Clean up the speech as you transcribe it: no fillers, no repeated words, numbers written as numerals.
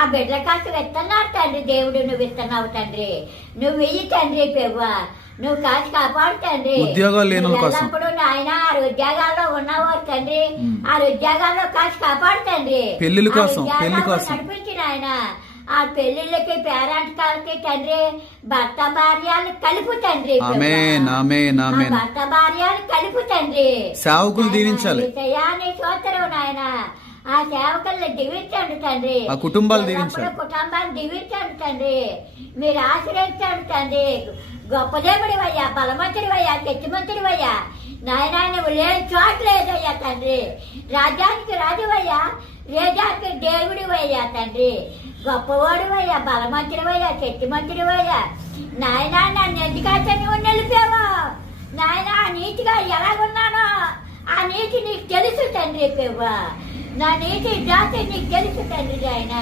ఆ బిడ్డల కాసు ఇస్తున్నాడు తండ్రి. దేవుడు నువ్వు ఇస్తున్నావు తండ్రి. నువ్వు ఇయ్యి తండ్రి పెవ్వ. నువ్వు కాసి కాపాడు తండ్రి. ఉద్యోగాలు లేని వాళ్ళ కోసం ఎల్లప్పుడు నాయన ఆ ఉద్యోగాల్లో ఉన్నవారు తండ్రి. ఆ ఉద్యోగాల్లో కాసి కాపాడు తండ్రి. పెళ్లిళ్ళ కోసం నడిపించి నాయన ఆ పెళ్లిళ్ళకి పేరెంట్స్కి తండ్రి భర్త భార్యలు కలుపు తండ్రి. భర్త భార్యలు కలుపు తండ్రి. సేవకులు దీవించాలి. స్తోత్రం నాయన. ఆ సేవకుల్ని దీవించండి తండ్రి. ఆ కుటుంబాలు దీవించాలి. కుటుంబాన్ని దీవించండి తండ్రి. మీరు ఆశ్రయించండి తండ్రి. గొప్ప దేవుడివయ్యా, బలమంతుడివయ్యా, శక్తిమంతుడివయ్యా. నాయన నువ్వు లేని చోటు లేదయ్యా తండ్రి. రాజ్యానికి రాజువయ్యా, రాజానికి దేవుడివయ్యా తండ్రి. గొప్పవాడివయ్యా, బలమంతుడివయ్యా, శక్తిమంతుడివయ్యా. నాయన నన్ను ఎందుకంటే నువ్వు నిలిపావా నాయన. నీతిగా ఎలాగున్నానో ఆ నీతి నీకు తెలుసు తండ్రి. పెవ్వ నా నీతి జాతి నీకు తెలుసు తండ్రి. ఆయన